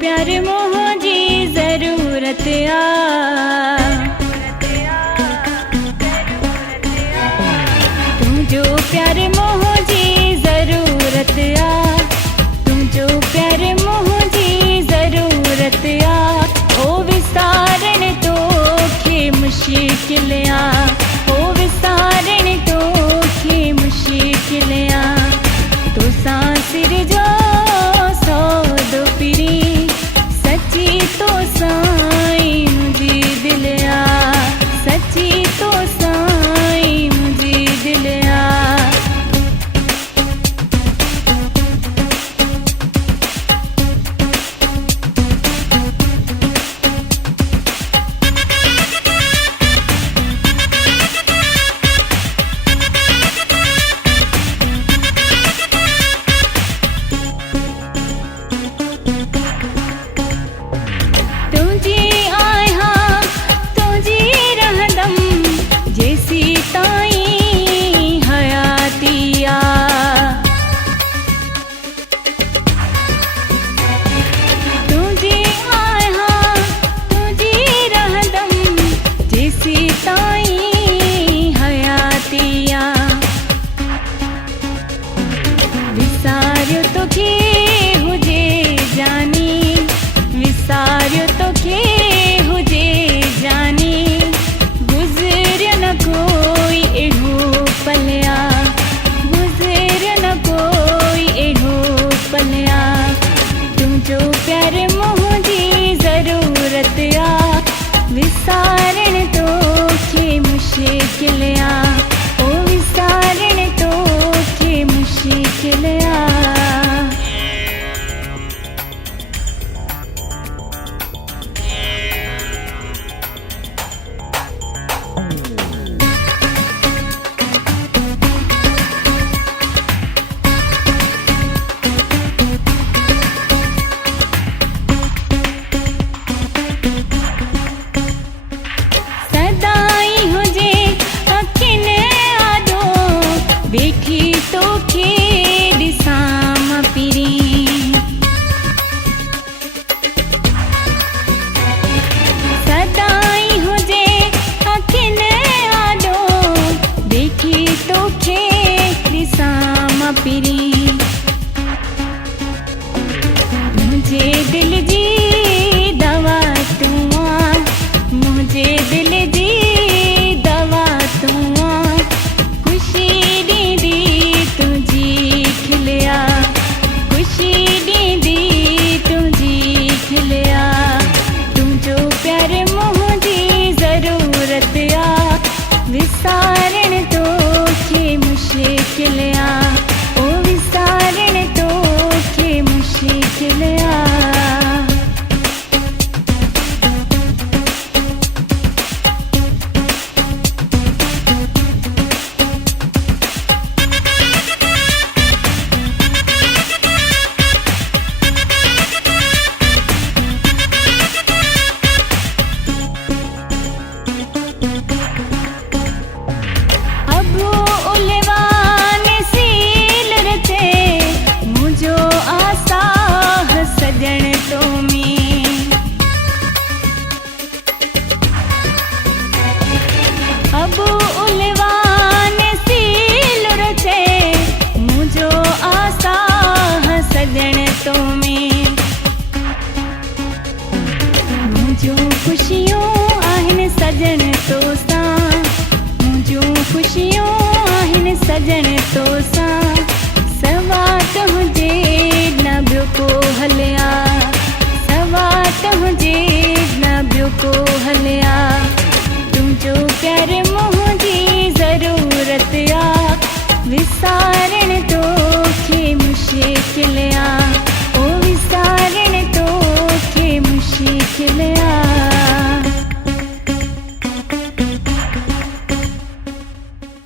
प्यार मोह जी जरूरत आ। तू जो प्यार मोह जी जरूरत आ, तू जो प्यार मोह जी जरूरत आ। ओ विसारण तो खे मुश्किल आ, ओ विसारण तो खे मुश्किल आ। तो सांसिर जो सौदो पिरी सच्ची तो साईं मुझी दिल आ, सच्ची तो साईं मुझी दिल आ। विसार्यो तो के हुजे जानी, विसार्यो तो के हुजे जानी। गुज़रियो न कोई एढ़ो पलिया, गुज़रियो न कोई एढ़ो पलिया। तुझो प्यार मोह जी जरूरत आ, विसारण तो के मुश्किल आ, ओ विसारण तो के मुश्किल आ। सदाई हुजे अखिन आदो बेठी तो के दिसाम पिरी। सदाई हुजे अखिन आदो बेठी तो के दिसाम पिरी। मुझे दिल जी दवा तू आ, मुझे दिल जी दवा तू आ। खुशी दीदी तुझी खिलिया, खुशी दीदी तुझी खिलिया। तू जो प्यार मोह जी जरूरत आ, विसारण तो के मुश्किल आ, ओ विसारण तो के मुश्किल आ। अबू उलवान सील रचे मुझो आसा सजन तो में। मुझो खुशियों आहिन सजन तो सा, मुझो खुशियों आहिन सजन तो सा। सवा तुझे न बियो को हलिया, सवा तुझे न बियो को हलिया। तुझो प्यार मोह जी जरूरत आ, विसारण तो के मुश्किल आ, ओ विसारण तो के मुश्किल आ।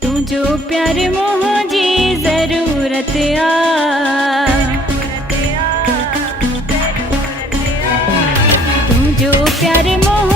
तुझो प्यार मोह जी जरूरत आ, तुझो प्यार मोह